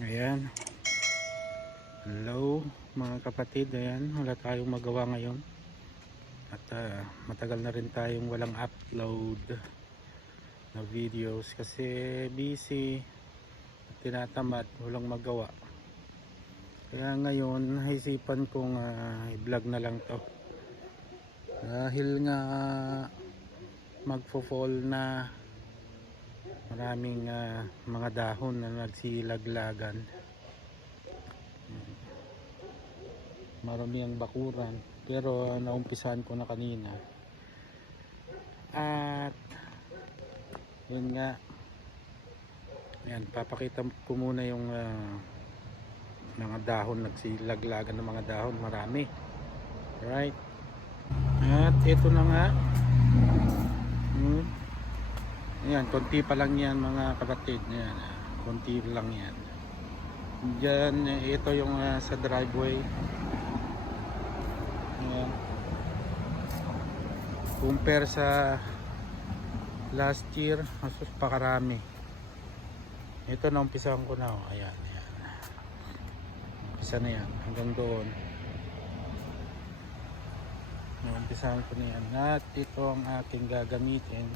Ayan. Hello mga kapatid. Ayan, wala tayong magawa ngayon. At matagal na rin tayong walang upload na videos kasi busy at tinatamad, walang magawa. Kaya ngayon naisipan kong i-vlog na lang to. Dahil nga magfo-fall na, maraming mga dahon na nagsilaglagan. Marami ang bakuran, pero naumpisahan ko na kanina. At yun nga, yan, papakita ko muna yung mga dahon, nagsilaglagan ng mga dahon, marami. Right? At ito na nga. Ayan, konti pa lang yan mga kapatid. Ayan, konti lang yan. Diyan, ito yung sa driveway. Ayan. Compare sa last year, mas pakarami. Ito na umpisahan ko na. Ayan, ayan. Umpisa na yan hanggang doon. Umpisahan ko na yan. At ito ang aking gagamitin.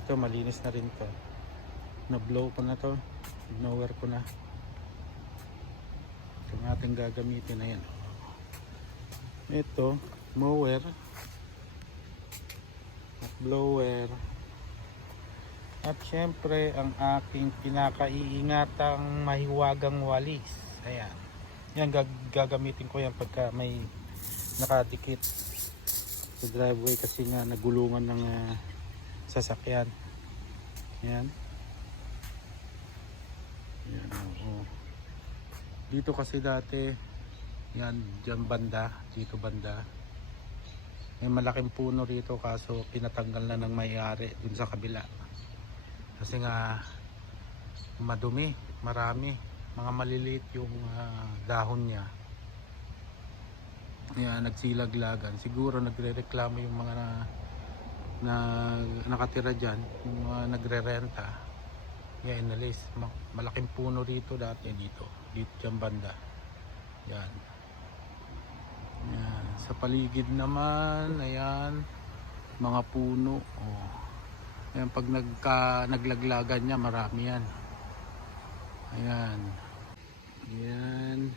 Ito malinis na rin to. Na-blow ko na to. Blower ko na. Ito ang ating gagamitin na yan. Ito, mower at blower. At syempre ang aking pinakaiingatang mahiwagang walis. Ayan. Yan, gagamitin ko yan pagka may nakadikit sa driveway kasi nga nagulungan ng sasakyan. Yan. Yan, oo. Dito kasi dati, yan, dyan banda, dito banda. May malaking puno rito kaso pinatanggal na ng may-ari dun sa kabila. Kasi nga madumi, marami, mga maliliit yung dahon niya. Yan, nagsilaglagan. Siguro nagre-reklamo yung mga na nakatira dyan, yung mga nagre-renta. Yan, inalis. Malaking puno rito dati dito dyan banda. Yan. Yan. Sa paligid naman, ayan, mga puno. Oh. Ayan, pag naglaglagan niya, marami yan. Ayan. Ayan.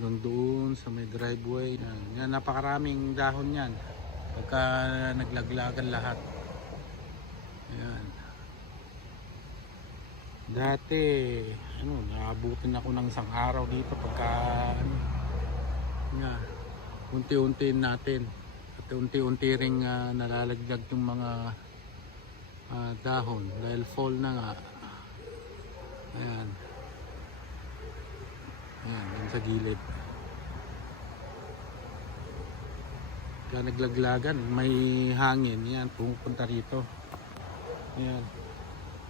Doon sa may driveway. Yan, napakaraming dahon yan. Pagka naglaglagan lahat. Ayan. Dati, naabutin ako ng isang araw dito pagka, unti-untiin natin. At unti-unti ring nalalagdag yung mga dahon dahil fall na nga. Ayan. Ayan, yan sa gilid. Kaya naglaglagan, may hangin. Yan, pumunta rito. Ayan.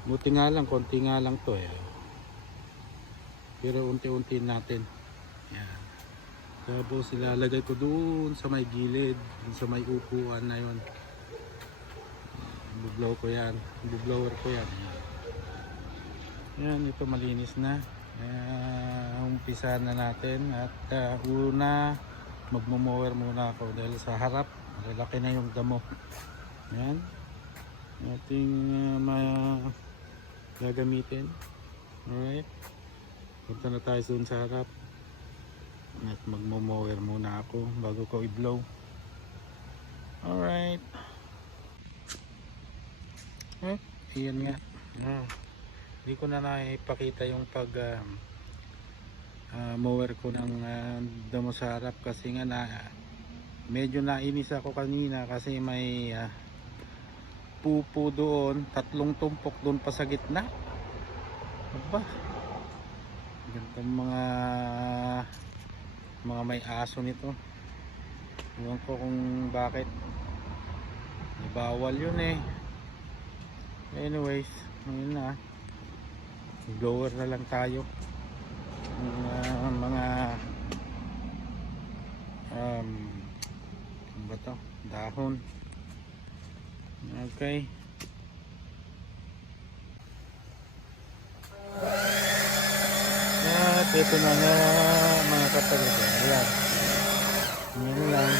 Buti nga lang, konti nga lang to eh. Pero unti-unti natin. Ayan. Tapos ilalagay ko doon sa may gilid, sa may upuan na yun. Bublow ko yan, bublower ko yan. Ayan, ito malinis na. Umpisa na natin at una magmo-mower muna ako dahil sa harap malaki na yung damo. Ayan, ating gagamitin. Alright, punta na tayo doon sa harap at magmo-mower muna ako bago ko i-blow. Alright. Ayan nga. Hindi ko na naipakita yung pag mower ko ng damo sa harap kasi nga medyo nainis ako kanina kasi may pupo doon, 3 tumpok doon pa sa gitna. Aba, ganitong mga may aso nito. Ewan ko kung bakit. Bawal yun eh. Anyways, ngayon na, blower na lang tayo. Mga ano ba to? Dahon. Okay. ito na nga mga kapatid. Ayan. Yan lang.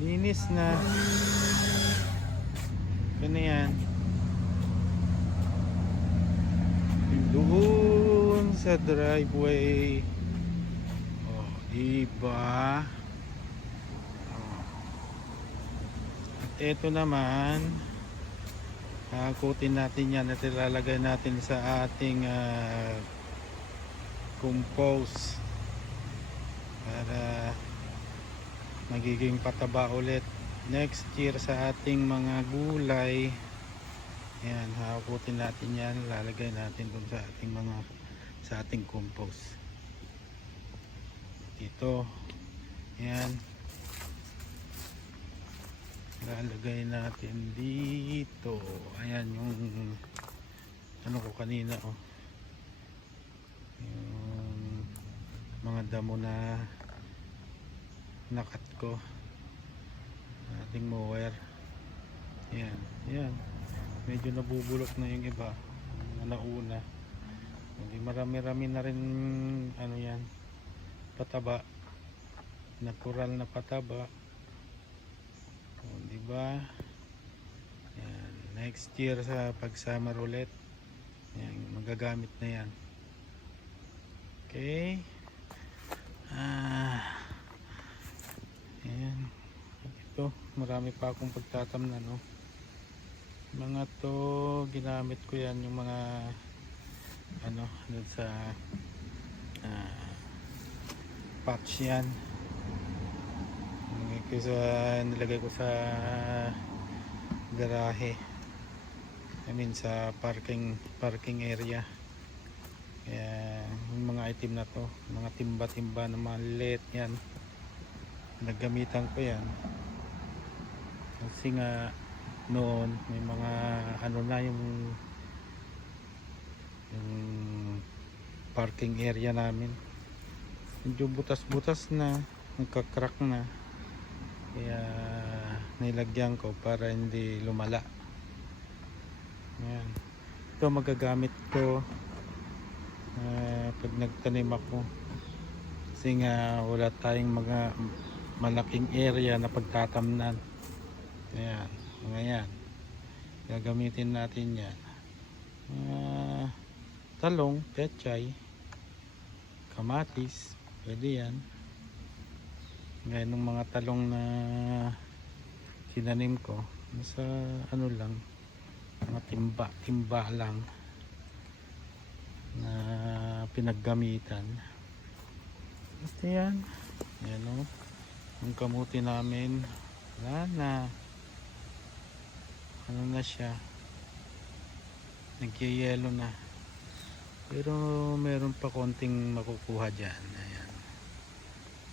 Linis na. Ano yan? Doon sa driveway. Oh, diba? Oh. At ito naman, hakutin natin yan at ilalagay natin sa ating compost para magiging pataba ulit next year sa ating mga gulay. Yan, hakutin natin yan, lalagay natin dun sa ating compost dito. Yan, lalagay natin dito. Ayan yung ano ko kanina, oh, yung mga damo na nakat ko, ating mower. Yan, yan, medyo nabubulok na yung iba na nauna. Hindi, marami-rami na rin ano yan, pataba, natural na pataba. O, diba? Yan, next year sa pag-summer ulit, yan, magagamit na yan. Okay. Ayan, ito marami pa akong pagtatamnan, no? Mga to ginamit ko yan, yung mga ano dun sa patch yan, nilagay ko sa garahe, I mean sa parking area. Kaya yung mga item na to, mga timba-timba na maliit yan, naggamitan ko yan kasi nga noon may mga ano na yung parking area namin medyo butas-butas na, nagka-crack na, kaya nilagyan ko para hindi lumala. Yan, ito magagamit ko pag nagtanim ako kasi nga wala tayong mga malaking area na pagtatamnan. Ayan, mga yan, gagamitin natin yan. Talong, pechay, kamatis, pwede yan. Ngayon ng mga talong na sinanim ko nasa ano lang, mga timba lang na pinaggamitan. Basta yan, yan o, yung kamuti namin wala na, ano na siya, nagyayelo na, pero meron pa konting makukuha dyan. Ayan,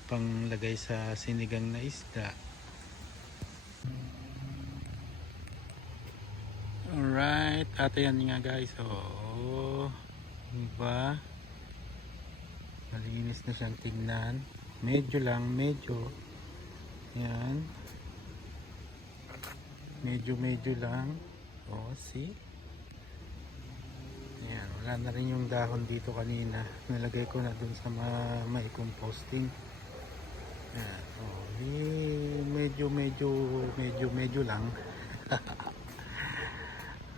panglagay sa sinigang na isda. Alright, at yan nga guys, oh, diba malinis na siyang tingnan, medyo lang, yan, medyo lang, oh, see, yan, wala na rin yung dahon dito kanina, nilagay ko na dun sa may composting. Yan, oh, medyo lang.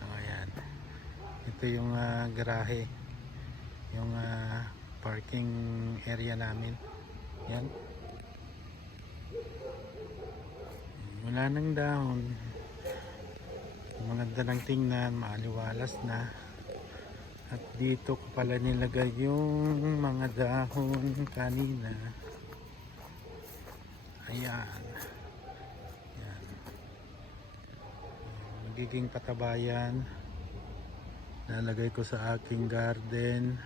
Oh, yan, ito yung garahe, yung parking area namin. Yan, wala nang dahon, maganda ng tingnan, maaliwalas na. At dito ko pala nilagay yung mga dahon kanina. Ayan, yan, magiging patabayan, nalagay ko sa aking garden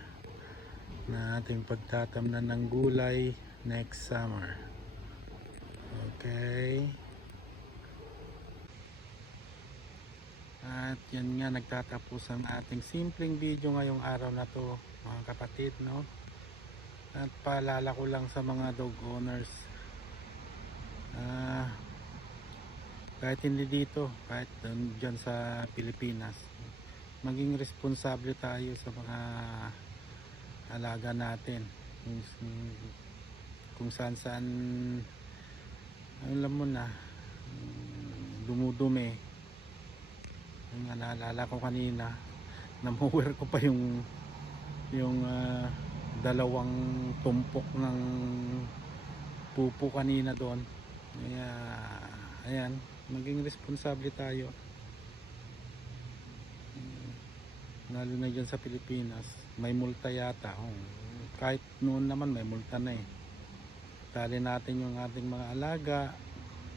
na ating pagtatamnan ng gulay next summer. Okay, at yan nga, nagtatapos ang ating simpleng video ngayong araw na to, mga kapatid, no? At paalala ko lang sa mga dog owners, kahit hindi dito, kahit dyan sa Pilipinas, maging responsable tayo sa mga alaga natin. Kung saan alam mo na, dumudumi. Yung naalala ko kanina, namower ko pa yung dalawang tumpok ng pupo kanina doon. Kaya ayan, maging responsable tayo, lalo na dyan sa Pilipinas. May multa yata, kahit noon naman may multa na eh. Tali natin yung ating mga alaga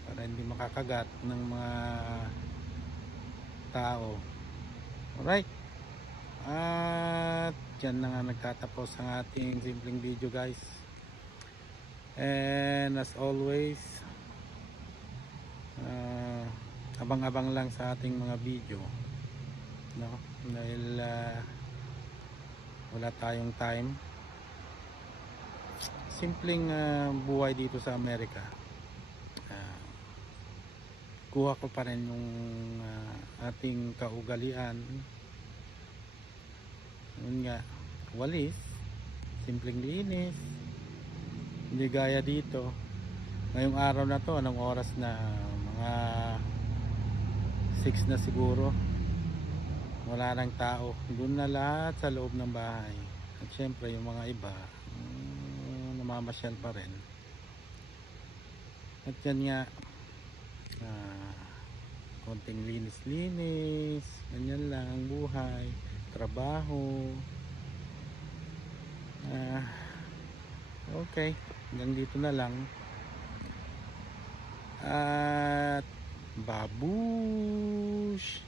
para hindi makakagat ng mga tao. Alright, at dyan na nga nagtatapos ang ating simpleng video guys. And as always, abang-abang lang sa ating mga video, no? Dahil wala tayong time. Simpleng buhay dito sa Amerika. Kuha ko pa rin yung ating kaugalian. Yun nga, walis, simpleng linis, hindi gaya dito. Ngayong araw na to, anong oras na? Mga 6 na siguro. Wala nang tao, doon na lahat sa loob ng bahay. At syempre yung mga iba namamasyal pa rin. At yan nga, konting linis-linis, ganyan lang ang buhay, trabaho. Okay, hanggang dito na lang. At babush!